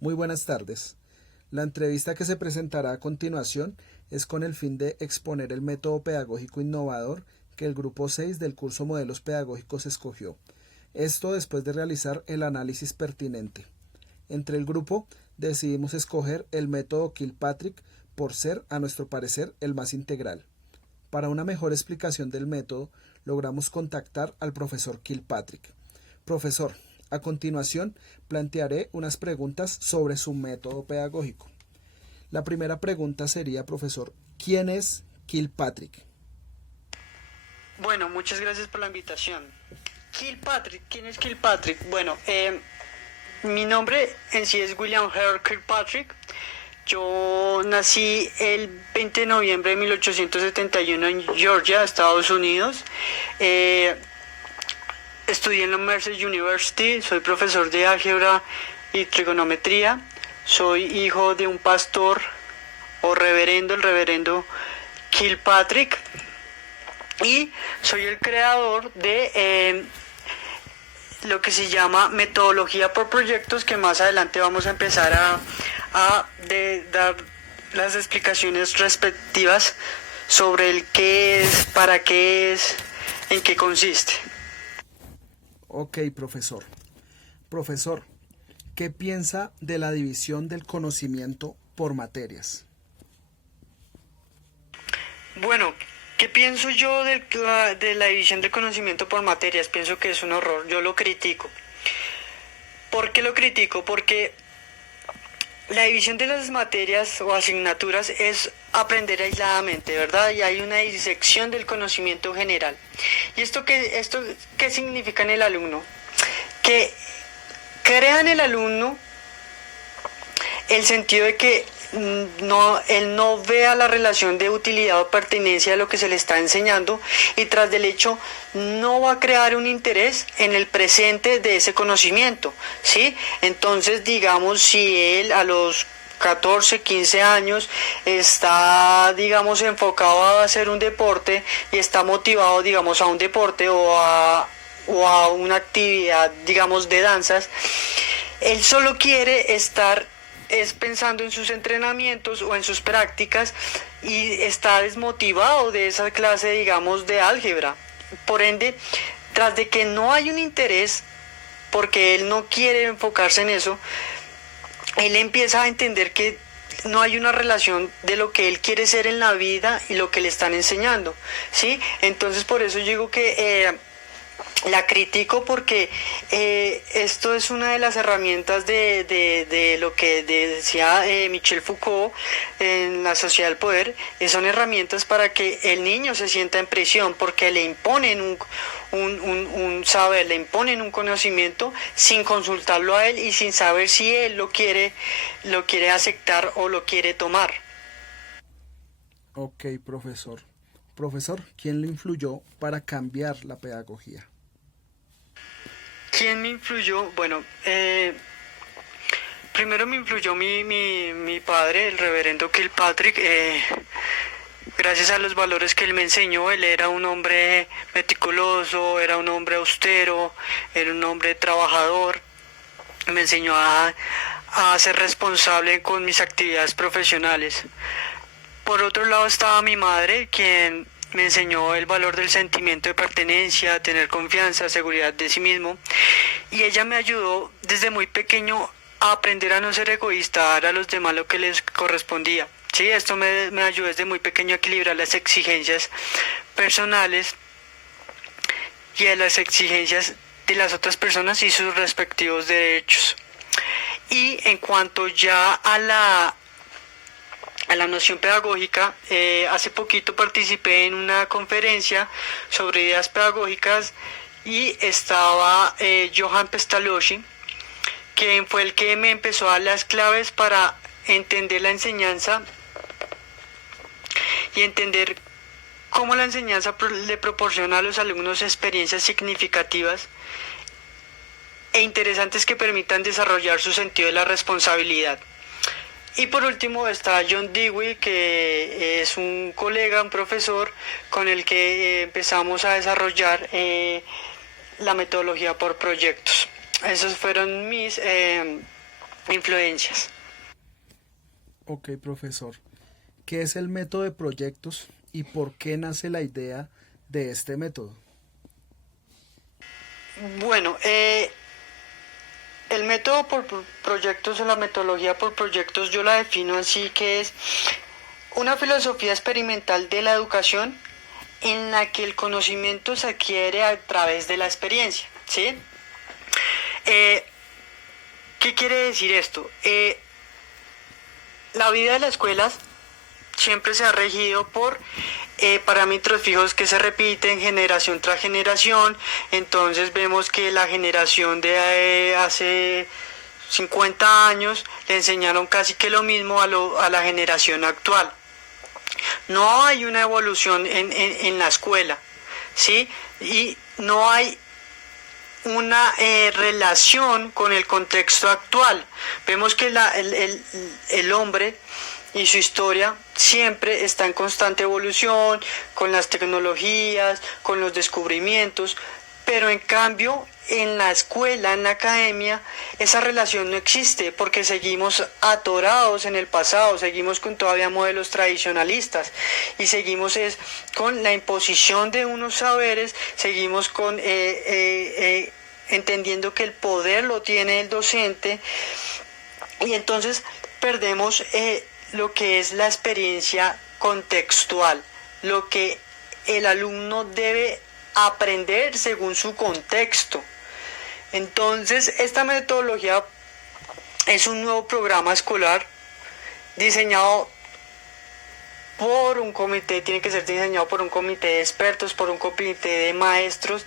Muy buenas tardes. La entrevista que se presentará a continuación es con el fin de exponer el método pedagógico innovador que el grupo 6 del curso Modelos Pedagógicos escogió. Esto después de realizar el análisis pertinente. Entre el grupo decidimos escoger el método Kilpatrick por ser, a nuestro parecer, el más integral. Para una mejor explicación del método, logramos contactar al profesor Kilpatrick. Profesor, a continuación plantearé unas preguntas sobre su método pedagógico. La primera pregunta sería, profesor, ¿quién es Kilpatrick? Bueno, muchas gracias por la invitación. Kilpatrick, ¿quién es Kilpatrick? Bueno, mi nombre en sí es William Harold Kilpatrick. Yo nací el 20 de noviembre de 1871 en Georgia, Estados Unidos. Estudié en la Mercer University, soy profesor de álgebra y trigonometría. Soy hijo de un pastor o reverendo, el reverendo Kilpatrick. Y soy el creador de lo que se llama metodología por proyectos, que más adelante vamos a empezar a dar las explicaciones respectivas sobre el qué es, para qué es, en qué consiste. Ok, profesor. Profesor, ¿qué piensa de la división del conocimiento por materias? Bueno, ¿qué pienso yo de la división del conocimiento por materias? Pienso que es un horror, yo lo critico. ¿Por qué lo critico? Porque la división de las materias o asignaturas es aprender aisladamente, ¿verdad? Y hay una disección del conocimiento general. ¿Y esto qué significa en el alumno? Que crea en el alumno el sentido de que él no vea la relación de utilidad o pertenencia de lo que se le está enseñando, y tras del hecho no va a crear un interés en el presente de ese conocimiento, ¿sí? Entonces, digamos, si él a los 14, 15 años está, digamos, enfocado a hacer un deporte y está motivado, digamos, a un deporte o a una actividad, digamos, de danzas, él solo quiere estar pensando en sus entrenamientos o en sus prácticas, y está desmotivado de esa clase, digamos, de álgebra. Por ende, tras de que no hay un interés, porque él no quiere enfocarse en eso, él empieza a entender que no hay una relación de lo que él quiere ser en la vida y lo que le están enseñando, ¿sí? Entonces, por eso yo digo que la critico, porque esto es una de las herramientas de lo que decía Michel Foucault en La Sociedad del Poder. Son herramientas para que el niño se sienta en prisión, porque le imponen un saber, le imponen un conocimiento sin consultarlo a él y sin saber si él lo quiere aceptar o lo quiere tomar. Ok, profesor. Profesor, ¿quién le influyó para cambiar la pedagogía? ¿Quién me influyó? Bueno, primero me influyó mi padre, el reverendo Kilpatrick. Gracias a los valores que él me enseñó. Él era un hombre meticuloso, era un hombre austero, era un hombre trabajador. Me enseñó a ser responsable con mis actividades profesionales. Por otro lado estaba mi madre, quien me enseñó el valor del sentimiento de pertenencia, tener confianza, seguridad de sí mismo. Y ella me ayudó desde muy pequeño a aprender a no ser egoísta, a dar a los demás lo que les correspondía. Sí, esto me ayudó desde muy pequeño a equilibrar las exigencias personales y a las exigencias de las otras personas y sus respectivos derechos. Y en cuanto ya a la noción pedagógica, hace poquito participé en una conferencia sobre ideas pedagógicas y estaba Johann Pestalozzi, quien fue el que me empezó a dar las claves para entender la enseñanza y entender cómo la enseñanza le proporciona a los alumnos experiencias significativas e interesantes que permitan desarrollar su sentido de la responsabilidad. Y por último está John Dewey, que es un colega, un profesor, con el que empezamos a desarrollar la metodología por proyectos. Esos fueron mis influencias. Ok, profesor. ¿Qué es el método de proyectos y por qué nace la idea de este método? Bueno, el método por proyectos o la metodología por proyectos yo la defino así, que es una filosofía experimental de la educación en la que el conocimiento se adquiere a través de la experiencia, ¿sí? ¿Qué quiere decir esto? La vida de las escuelas siempre se ha regido por parámetros fijos que se repiten generación tras generación. Entonces vemos que la generación de hace 50 años le enseñaron casi que lo mismo a la generación actual. No hay una evolución en la escuela, ¿sí? Y no hay una relación con el contexto actual. Vemos que el hombre y su historia siempre está en constante evolución, con las tecnologías, con los descubrimientos, pero en cambio en la escuela, en la academia, esa relación no existe porque seguimos atorados en el pasado, seguimos con todavía modelos tradicionalistas y seguimos con la imposición de unos saberes, seguimos con entendiendo que el poder lo tiene el docente y entonces perdemos lo que es la experiencia contextual, lo que el alumno debe aprender según su contexto. Entonces, esta metodología es un nuevo programa escolar diseñado por un comité, tiene que ser diseñado por un comité de expertos, por un comité de maestros,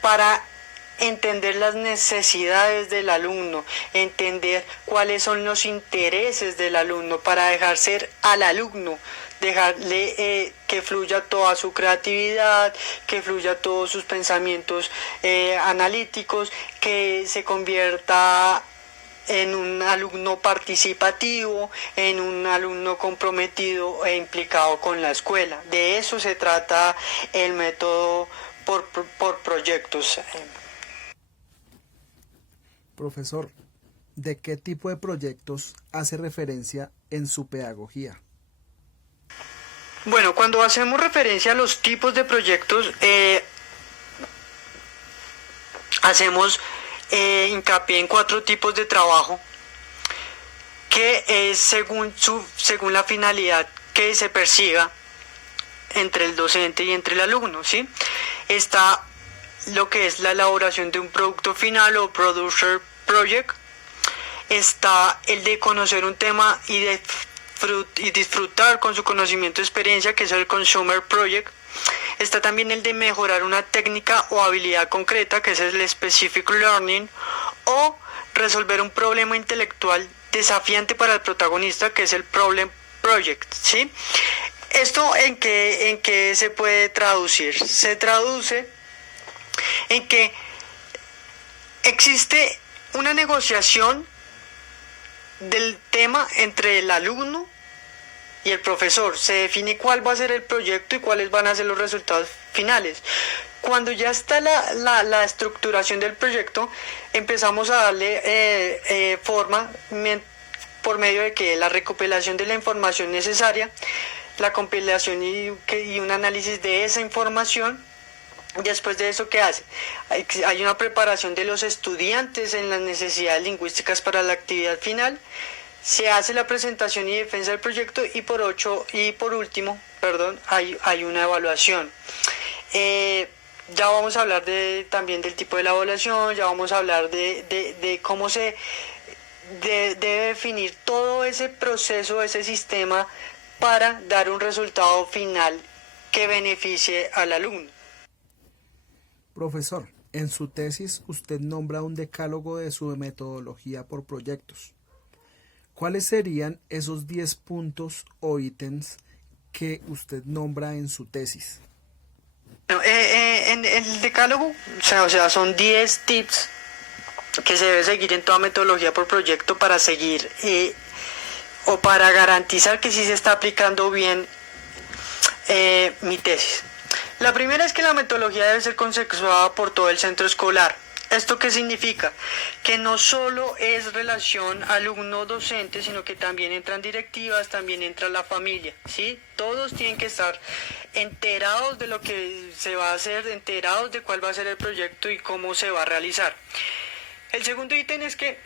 para entender las necesidades del alumno, entender cuáles son los intereses del alumno, para dejar ser al alumno, dejarle que fluya toda su creatividad, que fluya todos sus pensamientos analíticos, que se convierta en un alumno participativo, en un alumno comprometido e implicado con la escuela. De eso se trata el método por proyectos. Profesor, ¿de qué tipo de proyectos hace referencia en su pedagogía? Bueno, cuando hacemos referencia a los tipos de proyectos, hacemos hincapié en 4 tipos de trabajo, que es según la finalidad que se persiga entre el docente y entre el alumno, ¿sí? Está lo que es la elaboración de un producto final o producer project. Está el de conocer un tema y disfrutar con su conocimiento y experiencia, que es el consumer project. Está también el de mejorar una técnica o habilidad concreta, que es el specific learning, o resolver un problema intelectual desafiante para el protagonista, que es el problem project, ¿sí? ¿Esto en qué se puede traducir? Se traduce en que existe una negociación del tema entre el alumno y el profesor. Se define cuál va a ser el proyecto y cuáles van a ser los resultados finales. Cuando ya está la estructuración del proyecto, empezamos a darle forma por medio de que la recopilación de la información necesaria, la compilación y un análisis de esa información. Después de eso, ¿qué hace? Hay una preparación de los estudiantes en las necesidades lingüísticas para la actividad final. Se hace la presentación y defensa del proyecto y por último, hay una evaluación. Ya vamos a hablar también del tipo de la evaluación, ya vamos a hablar de cómo se debe definir todo ese proceso, ese sistema para dar un resultado final que beneficie al alumno. Profesor, en su tesis usted nombra un decálogo de su metodología por proyectos. ¿Cuáles serían esos 10 puntos o ítems que usted nombra en su tesis? Bueno, en el decálogo, o sea, son 10 tips que se debe seguir en toda metodología por proyecto para seguir o para garantizar que sí se está aplicando bien mi tesis. La primera es que la metodología debe ser consensuada por todo el centro escolar. ¿Esto qué significa? Que no solo es relación alumno-docente, sino que también entran directivas, también entra la familia, ¿sí? Todos tienen que estar enterados de lo que se va a hacer, enterados de cuál va a ser el proyecto y cómo se va a realizar. El segundo ítem es que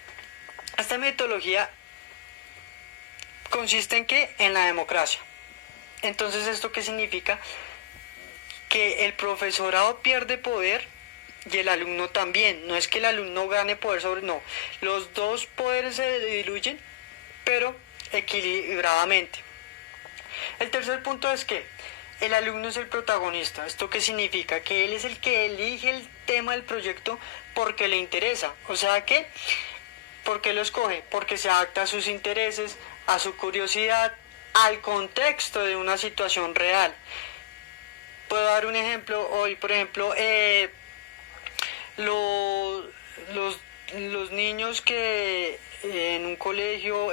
esta metodología consiste en ¿qué? En la democracia. Entonces, ¿esto qué significa? Que el profesorado pierde poder y el alumno también. No es que el alumno gane poder sobre, no. Los dos poderes se diluyen, pero equilibradamente. El tercer punto es que el alumno es el protagonista. ¿Esto qué significa? Que él es el que elige el tema del proyecto porque le interesa. O sea que, ¿por qué lo escoge? Porque se adapta a sus intereses, a su curiosidad, al contexto de una situación real. Puedo dar un ejemplo. Hoy, por ejemplo, los niños que en un colegio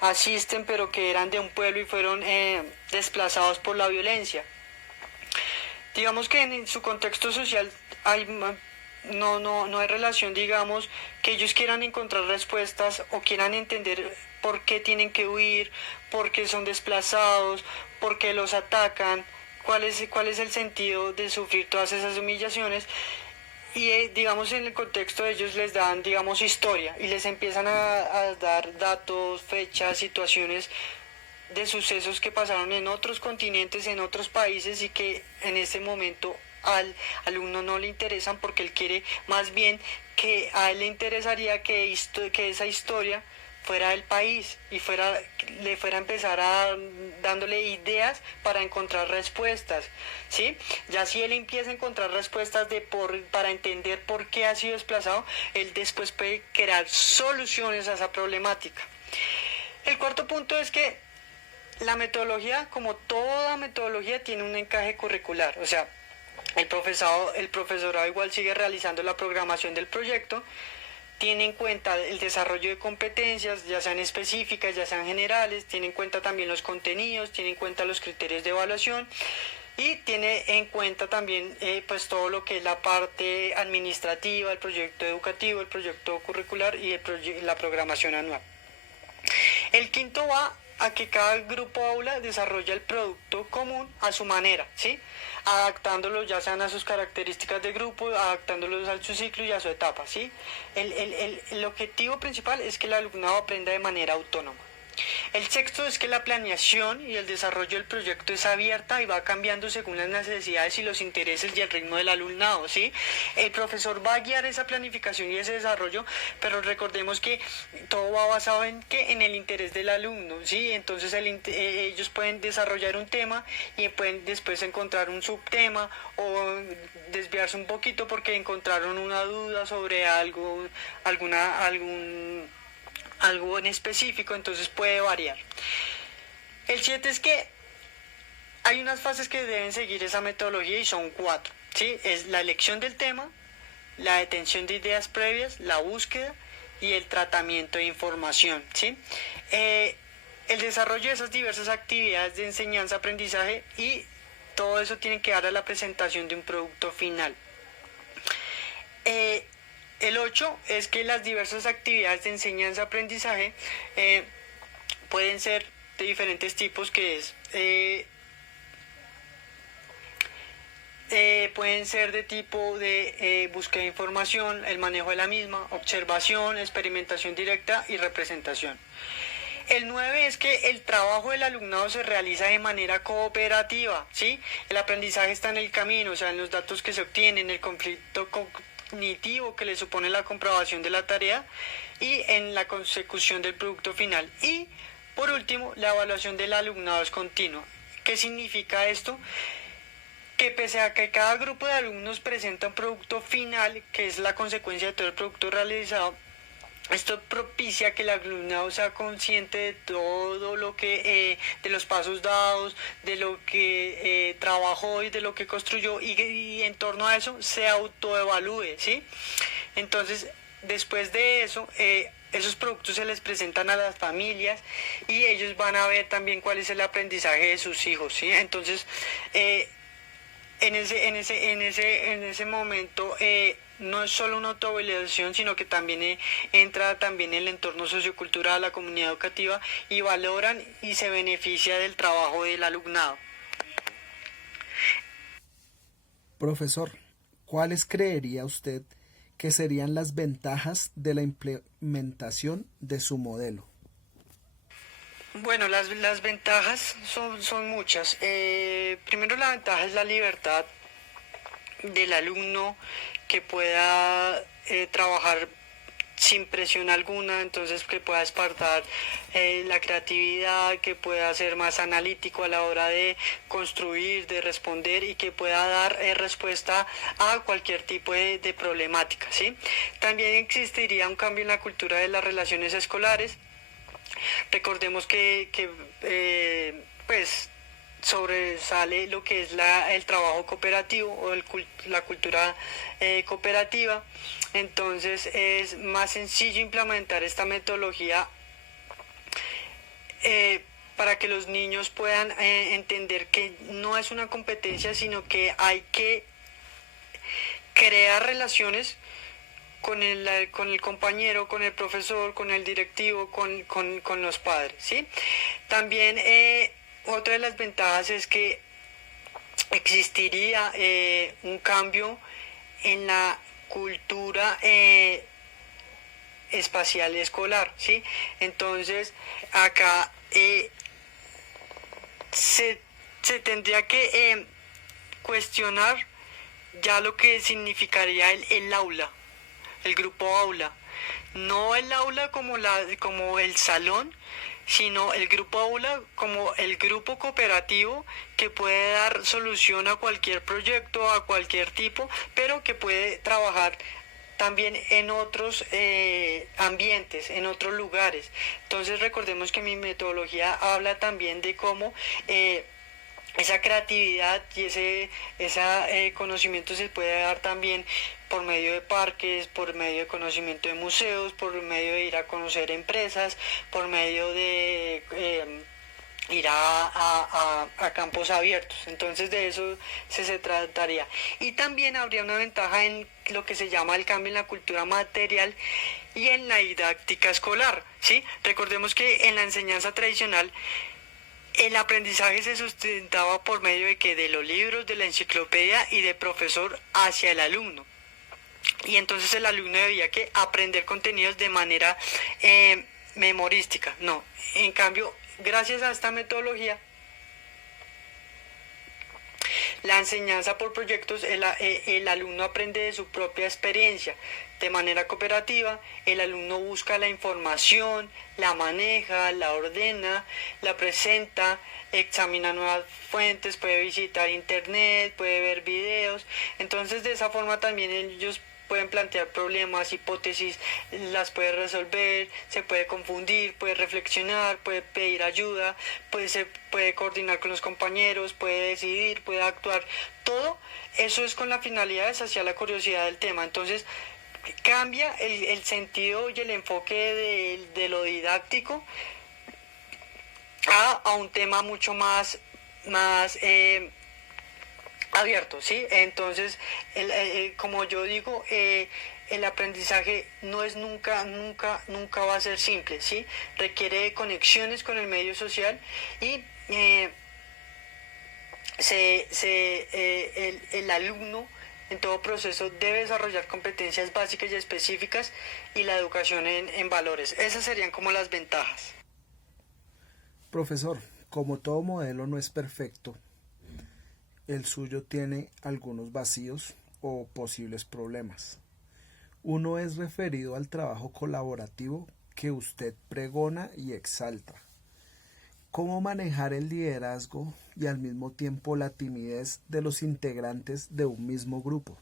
asisten, pero que eran de un pueblo y fueron desplazados por la violencia. Digamos que en su contexto social no hay relación, digamos, que ellos quieran encontrar respuestas o quieran entender por qué tienen que huir, por qué son desplazados, por qué los atacan, cuál es el sentido de sufrir todas esas humillaciones. Y digamos en el contexto de ellos les dan, digamos, historia y les empiezan a dar datos, fechas, situaciones de sucesos que pasaron en otros continentes, en otros países y que en este momento al alumno no le interesan porque él quiere más bien que a él le interesaría que esa historia fuera del país y le fuera a empezar dándole ideas para encontrar respuestas, ¿sí? Ya si él empieza a encontrar respuestas para entender por qué ha sido desplazado, él después puede crear soluciones a esa problemática. El cuarto punto es que la metodología, como toda metodología, tiene un encaje curricular, o sea, el profesorado igual sigue realizando la programación del proyecto, tiene en cuenta el desarrollo de competencias, ya sean específicas, ya sean generales, tiene en cuenta también los contenidos, tiene en cuenta los criterios de evaluación y tiene en cuenta también pues todo lo que es la parte administrativa, el proyecto educativo, el proyecto curricular y la programación anual. El quinto va a que cada grupo aula desarrolla el producto común a su manera, ¿sí? Adaptándolo ya sean a sus características de grupo, adaptándolos a su ciclo y a su etapa, ¿sí? El objetivo principal es que el alumnado aprenda de manera autónoma. El sexto es que la planeación y el desarrollo del proyecto es abierta y va cambiando según las necesidades y los intereses y el ritmo del alumnado, ¿sí? El profesor va a guiar esa planificación y ese desarrollo, pero recordemos que todo va basado en el interés del alumno, ¿sí? Entonces ellos pueden desarrollar un tema y pueden después encontrar un subtema o desviarse un poquito porque encontraron una duda sobre algo en específico, entonces puede variar. El 7 es que hay unas fases que deben seguir esa metodología y son 4, ¿sí? Es la elección del tema, la detención de ideas previas, la búsqueda y el tratamiento de información, ¿sí? El desarrollo de esas diversas actividades de enseñanza-aprendizaje y todo eso tiene que dar a la presentación de un producto final. El 8 es que las diversas actividades de enseñanza-aprendizaje pueden ser de diferentes tipos, que es pueden ser de tipo de búsqueda de información, el manejo de la misma, observación, experimentación directa y representación. El 9 es que el trabajo del alumnado se realiza de manera cooperativa, ¿sí? El aprendizaje está en el camino, o sea, en los datos que se obtienen, el conflicto cognitivo que le supone la comprobación de la tarea y en la consecución del producto final. Y, por último, la evaluación del alumnado es continua. ¿Qué significa esto? Que pese a que cada grupo de alumnos presenta un producto final, que es la consecuencia de todo el producto realizado, esto propicia que el alumnado sea consciente de todo lo que, de los pasos dados, de lo que trabajó y de lo que construyó y en torno a eso se autoevalúe, ¿sí? Entonces, después de eso, esos productos se les presentan a las familias y ellos van a ver también cuál es el aprendizaje de sus hijos, ¿sí? Entonces, en ese momento no es solo una autoevaluación, sino que también entra también el entorno sociocultural, la comunidad educativa, y valoran y se beneficia del trabajo del alumnado. Profesor, ¿cuáles creería usted que serían las ventajas de la implementación de su modelo? Bueno, las ventajas son muchas. Primero, la ventaja es la libertad del alumno, que pueda trabajar sin presión alguna, entonces que pueda espartar la creatividad, que pueda ser más analítico a la hora de construir, de responder, y que pueda dar respuesta a cualquier tipo de problemática, ¿sí? También existiría un cambio en la cultura de las relaciones escolares. Recordemos que pues sobresale lo que es el trabajo cooperativo o la cultura cooperativa. Entonces es más sencillo implementar esta metodología para que los niños puedan entender que no es una competencia, sino que hay que crear relaciones con el compañero, con el profesor, con el directivo, con los padres, ¿sí? También otra de las ventajas es que existiría un cambio en la cultura espacial escolar, ¿sí? Entonces acá se tendría que cuestionar ya lo que significaría el aula, el grupo aula. No el aula como el salón, sino el grupo aula como el grupo cooperativo que puede dar solución a cualquier proyecto, a cualquier tipo, pero que puede trabajar también en otros ambientes, en otros lugares. Entonces recordemos que mi metodología habla también de cómo esa creatividad y ese conocimiento se puede dar también por medio de parques, por medio de conocimiento de museos, por medio de ir a conocer empresas, por medio de ir a campos abiertos. Entonces de eso se trataría. Y también habría una ventaja en lo que se llama el cambio en la cultura material y en la didáctica escolar, ¿sí? Recordemos que en la enseñanza tradicional el aprendizaje se sustentaba por medio de los libros, de la enciclopedia y de profesor hacia el alumno. Y entonces el alumno debía que aprender contenidos de manera memorística. No, en cambio, gracias a esta metodología, la enseñanza por proyectos, el alumno aprende de su propia experiencia. De manera cooperativa, el alumno busca la información, la maneja, la ordena, la presenta, examina nuevas fuentes, puede visitar internet, puede ver videos. Entonces de esa forma también ellos pueden plantear problemas, hipótesis, las puede resolver, se puede confundir, puede reflexionar, puede pedir ayuda, se puede coordinar con los compañeros, puede decidir, puede actuar. Todo eso es con la finalidad de saciar la curiosidad del tema. Entonces cambia el sentido y el enfoque de lo didáctico a un tema mucho más abierto, ¿sí? Entonces, como yo digo, el aprendizaje no es nunca va a ser simple, ¿sí? Requiere de conexiones con el medio social y el alumno en todo proceso debe desarrollar competencias básicas y específicas y la educación en valores. Esas serían como las ventajas. Profesor, como todo modelo no es perfecto, el suyo tiene algunos vacíos o posibles problemas. Uno es referido al trabajo colaborativo que usted pregona y exalta. ¿Cómo manejar el liderazgo y al mismo tiempo la timidez de los integrantes de un mismo grupo?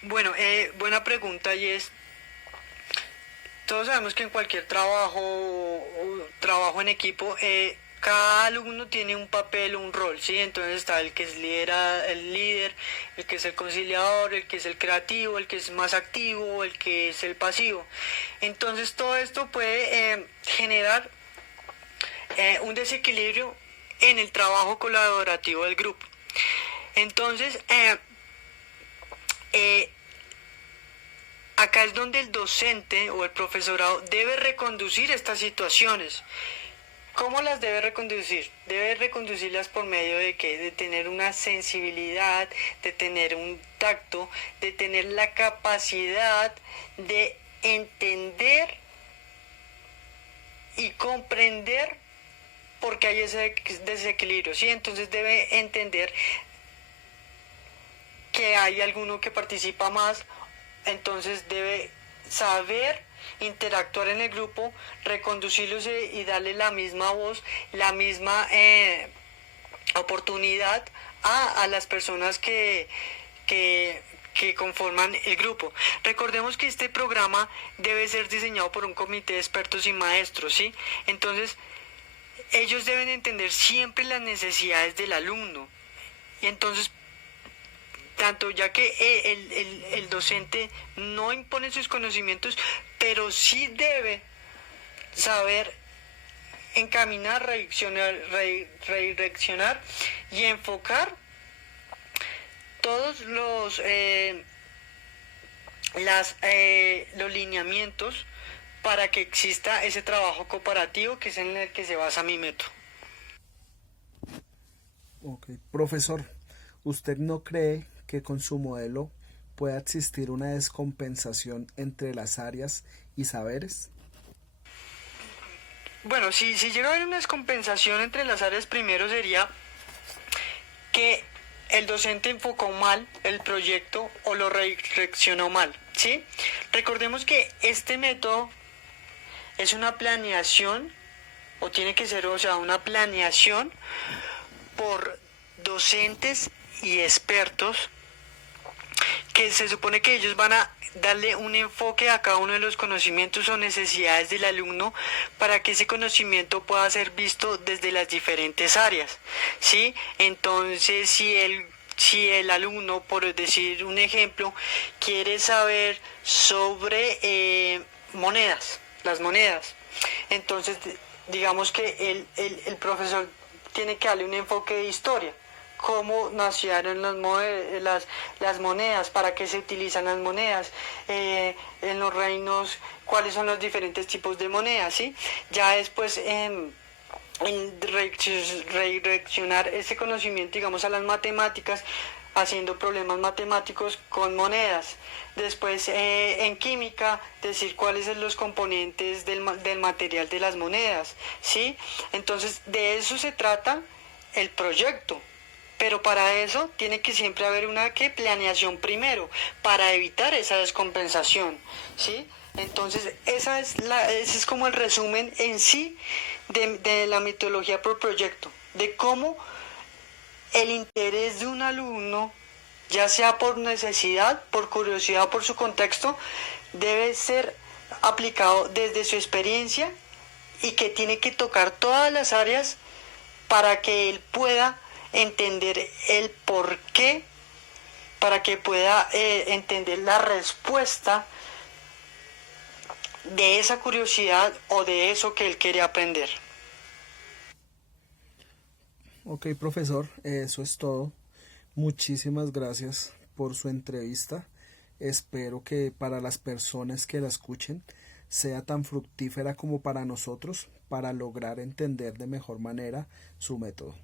Bueno, buena pregunta, y todos sabemos que en cualquier trabajo en equipo, cada alumno tiene un papel, un rol, ¿sí? Entonces está el que es el líder, el que es el conciliador, el que es el creativo, el que es más activo, el que es el pasivo. Entonces todo esto puede generar un desequilibrio en el trabajo colaborativo del grupo. Entonces, acá es donde el docente o el profesorado debe reconducir estas situaciones. ¿Cómo las debe reconducir? Debe reconducirlas por medio de qué? De tener una sensibilidad, de tener un tacto, de tener la capacidad de entender y comprender por qué hay ese desequilibrio, ¿sí? Entonces debe entender que hay alguno que participa más, entonces debe saber interactuar en el grupo, reconducirlos y darle la misma voz, la misma oportunidad a las personas que conforman el grupo. Recordemos que este programa debe ser diseñado por un comité de expertos y maestros, ¿sí? Entonces, ellos deben entender siempre las necesidades del alumno. Y entonces, tanto ya que el docente no impone sus conocimientos, pero sí debe saber encaminar, redireccionar y enfocar todos los lineamientos para que exista ese trabajo cooperativo que es en el que se basa mi método. Ok, profesor, ¿usted no cree que con su modelo pueda existir una descompensación entre las áreas y saberes? Bueno, si llega a haber una descompensación entre las áreas, primero sería que el docente enfocó mal el proyecto o lo redireccionó mal, ¿sí? Recordemos que este método es una planeación, o tiene que ser, o sea, una planeación por docentes y expertos que se supone que ellos van a darle un enfoque a cada uno de los conocimientos o necesidades del alumno para que ese conocimiento pueda ser visto desde las diferentes áreas, ¿sí? Entonces, si el alumno, por decir un ejemplo, quiere saber sobre monedas, las monedas, entonces digamos que el profesor tiene que darle un enfoque de historia. Cómo nacieron las monedas, para qué se utilizan las monedas, en los reinos, cuáles son los diferentes tipos de monedas, ¿sí? Ya después en redireccionar ese conocimiento, digamos, a las matemáticas, haciendo problemas matemáticos con monedas. Después en química, decir cuáles son los componentes del material de las monedas, ¿sí? Entonces, de eso se trata el proyecto. Pero para eso tiene que siempre haber una planeación primero, para evitar esa descompensación, ¿sí? Entonces, ese es como el resumen en sí de la metodología por proyecto, de cómo el interés de un alumno, ya sea por necesidad, por curiosidad o por su contexto, debe ser aplicado desde su experiencia y que tiene que tocar todas las áreas para que él pueda entender el por qué, para que pueda entender la respuesta de esa curiosidad o de eso que él quiere aprender. Ok, profesor, eso es todo. Muchísimas gracias por su entrevista. Espero que para las personas que la escuchen sea tan fructífera como para nosotros para lograr entender de mejor manera su método.